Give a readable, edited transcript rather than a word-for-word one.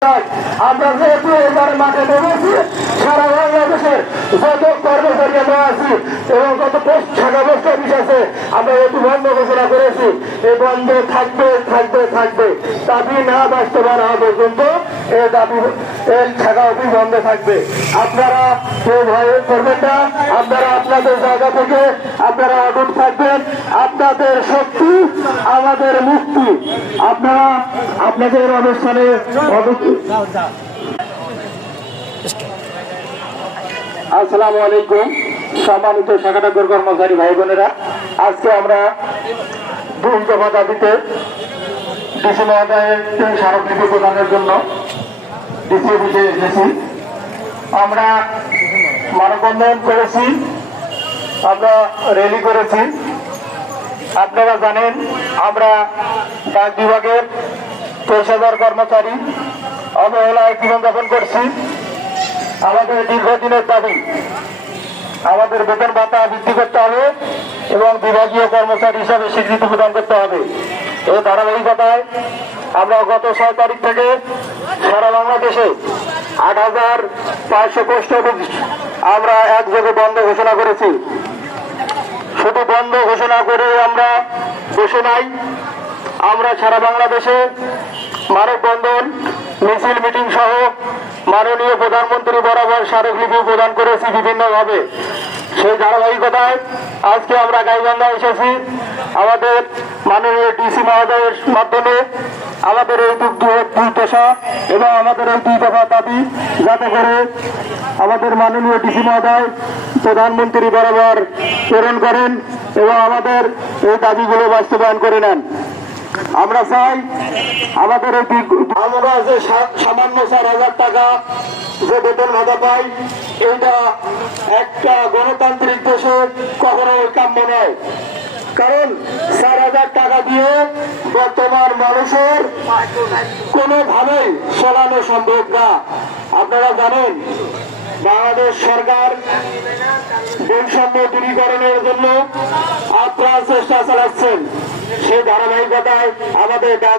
আমরা যেহেতু এবার মাঠে নেমেছি, সারা বাংলাদেশের যত কর্মচারী আমরা আছি এবং যত শাখা পোস্ট অফিস আছে, আমরা এটি বন্ধ ঘোষণা করেছি। এই বন্ধ থাকবে থাকবে থাকবে, দাবি না বাস্তবায়ন হওয়া পর্যন্ত এই দাবি এই শাখা অফিস বন্ধ থাকবে। আপনারা কেউ ভয় করবেন না, আপনারা আপনাদের জায়গা থেকে আপনারা অটুট থাকবেন। আপনাদের শক্তি আমাদের মুক্তি। আপনারা আপনাদের অনুষ্ঠানে আসসালামু আলাইকুম। সম্মানিত শাখানগর কর্মচারী ভাই বোনেরা, আজকে আমরা 2 দফা দাবিতে ডিসি মহোদয়ের স্মারকলিপি প্রদানের জন্য ডিসি অফিসে এসেছি। আমরা মানববন্ধন করেছি, আমরা র্যালি করেছি। আপনারা জানেন আমরা ডাক বিভাগের 23,000 কর্মচারী অবহেলায় জীবনযাপন করছি। আমাদের দীর্ঘদিনের দাবি, আমাদের বেতন ভাতা বৃদ্ধি করতে হবে এবং বিভাগীয় কর্মচারী হিসাবে স্বীকৃতি প্রদান করতে হবে। এই ধারাবাহিকতায় আমরা গত 6 তারিখ থেকে সারা বাংলাদেশে 8,500 পোস্ট অফিস আমরা একযোগে বন্ধ ঘোষণা করেছি। শুধু বন্ধ ঘোষণা করে আমরা বসে নাই, আমরা সারা বাংলাদেশে মানববন্ধন, মিছিল, মিটিং সহ মাননীয় প্রধানমন্ত্রী বরাবর স্মারকলিপি প্রদান করেছি বিভিন্নভাবে। সেই ধারাবাহিকতায় আজকে আমরা গাইবান্ধা এসেছি। আমাদের মাননীয় ডিসি মহোদয়ের মাধ্যমে আমাদের এই দুর্দশা এবং আমাদের এই 2 দফা দাবি যাতে করে আমাদের মাননীয় ডিসি মহোদয় প্রধানমন্ত্রী বরাবর প্রেরণ করেন এবং আমাদের এই দাবিগুলো বাস্তবায়ন করে নেন। আমরা চাই আমাদের আমরা যে সামান্য 4,000 টাকা যে বেতন ভাতা পাই, এটা একটা গণতান্ত্রিক দেশে কখনোই কাম্য নয়। কারণ 4,000 টাকা দিয়ে বর্তমান মানুষের কোনোভাবেই চলানো সম্ভব না। আপনারা জানেন বাংলাদেশ সরকার বৈষম্য দূরীকরণের জন্য আপ্রাণ চেষ্টা চালাচ্ছেন। সেই ধারাবাহিকতায় আমাদের